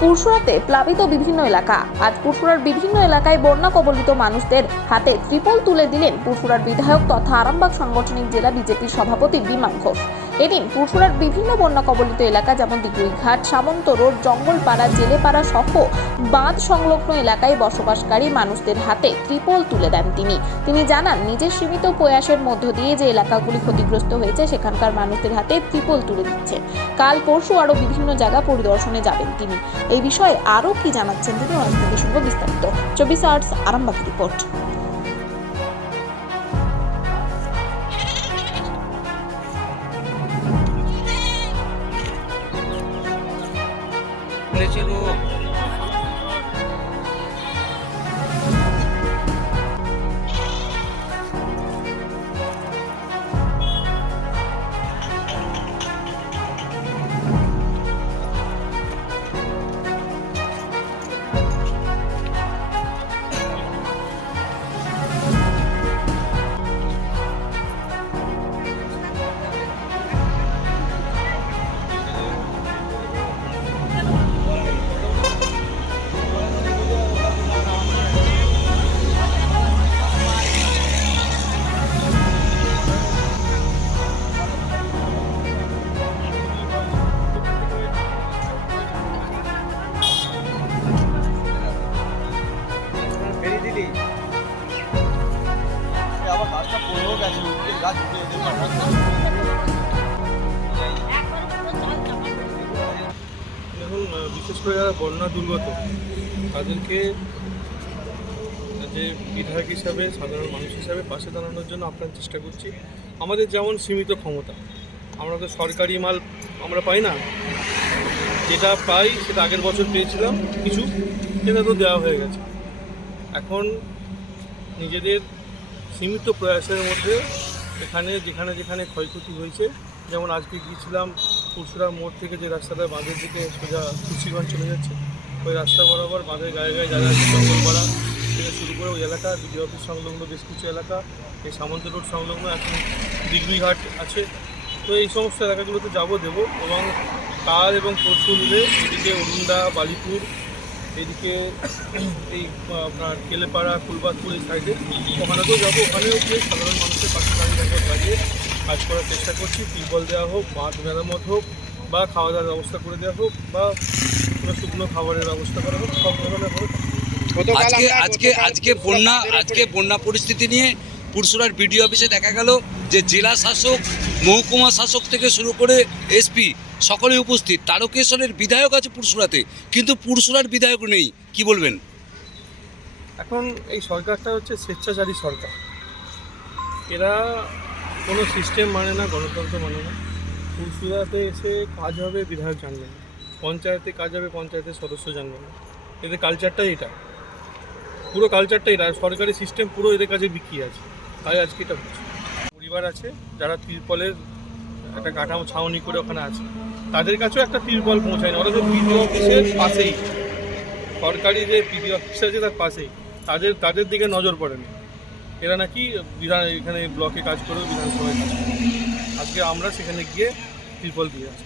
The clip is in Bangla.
পুরসুরাতে প্লাবিত বিভিন্ন এলাকা। আজ পুরসুরার বিভিন্ন এলাকায় বন্যা কবলিত মানুষদের হাতে ত্রিপল তুলে দিলেন পুরসুরার বিধায়ক তথা আরামবাগ সাংগঠনিক জেলা বিজেপির সভাপতি বিমান ঘোষ। এদিন পুরসুরার বিভিন্ন বন্যা কবলিত এলাকা যেমন দিগুইঘাট, সামন্ত রোড, জঙ্গলপাড়া, জেলেপাড়া সহ বাঁধ সংলগ্ন এলাকায় বসবাসকারী মানুষদের হাতে ত্রিপল তুলে দেন তিনি জানান, নিজের সীমিত প্রয়াসের মধ্য দিয়ে যে এলাকাগুলি ক্ষতিগ্রস্ত হয়েছে সেখানকার মানুষদের হাতে ত্রিপল তুলে দিচ্ছেন। কাল পরশু আরো বিভিন্ন জায়গা পরিদর্শনে যাবেন তিনি। এই বিষয়ে আরো কি জানাচ্ছেন তিনি, আপনাদের শুনবো বিস্তারিত। 24 আওয়ার্স আরামবাগ রিপোর্ট। আবার গাছটা পড়েও গেছে, গাছ উঠে যেতে পারে। দেখুন, বিশেষ করে যারা বন্যা দুর্গত তাদেরকে যে বিধায়ক হিসাবে, সাধারণ মানুষ হিসাবে পাশে দাঁড়ানোর জন্য আপনার চেষ্টা করছি। আমাদের যেমন সীমিত ক্ষমতা, আমরা তো সরকারি মাল আমরা পাই না, যেটা পাই সেটা আগের বছর পেয়েছিলাম কিছু, সেটা তো দেওয়া হয়ে গেছে। এখন নিজেদের সীমিত প্রয়াসের মধ্যে এখানে যেখানে যেখানে ক্ষয়ক্ষতি হয়েছে, যেমন আজকে গিয়েছিলাম পুরসুরা মোড় থেকে যে রাস্তাটা বাঁধের দিকে সোজা তুলসীগঞ্জ চলে যাচ্ছে, ওই রাস্তা বরাবর বাঁধের গায়ে গায়ে যারা আছে, জঙ্গলপাড়া থেকে শুরু করে ওই এলাকা, বিডিও অফিস সংলগ্ন বেশ কিছু এলাকা, এই সামন্ত রোড সংলগ্ন, এখন দিগুইঘাট আছে, তো এই সমস্ত এলাকাগুলোতে যাবো দেবো। এবং কাল এবং পরশু মিলে এদিকে অরুণদা, বালিপুর, এদিকে এই আপনার কেলেপাড়া, কুলবাদপুর এই সাইডে ওখানেও যাবো। ওখানেও গিয়ে সাধারণ মানুষের পাশে দাঁড়িয়ে কাজ করার চেষ্টা করছি। টিউবওয়েল দেওয়া হোক, বাঁধ মেরামত হোক, বা খাওয়া দাওয়ার ব্যবস্থা করে দেওয়া হোক, বা কোনো শুকনো খাবারের ব্যবস্থা করা হোক, সব ধরনের হোক। আজকে বন্যা পরিস্থিতি নিয়ে পুরসুরার বিডিও অফিসে দেখা গেল যে জেলা শাসক, মহকুমা শাসক থেকে শুরু করে এসপি সকলে উপস্থিত। তারকেশ্বরের বিধায়ক আছে পুরসুরাতে, কিন্তু পুরসুরার বিধায়ক নেই, কি বলবেন? এখন এই সরকারটা হচ্ছে স্বেচ্ছাচারী সরকার, এরা কোনো সিস্টেম মানে না, গণতন্ত্র মানে না। পুরসুরাতে এসে কাজ হবে বিধায়ক জানবে না, পঞ্চায়েতে কাজ হবে পঞ্চায়েতের সদস্য জানবে না। এদের কালচারটাই এটা, পুরো কালচারটাই এটা, সরকারি সিস্টেম পুরো এদের কাছে বিক্রি আছে। তাই আজকে এটা হচ্ছে। পরিবার আছে যারা তিরপলের একটা কাঠামো ছাউনি করে ওখানে আছে, তাদের কাছেও একটা তিরপল পৌঁছায় না। ওরা তো বিডিও অফিসের পাশেই, সরকারি যে বিডিও অফিস আছে তার পাশেই, তাদের দিকে নজর পড়েনি। এরা নাকি এখানে ব্লকে কাজ করেও বিধানসভায় কাজ করে। আজকে আমরা সেখানে গিয়ে তিরপল দিয়ে আসি।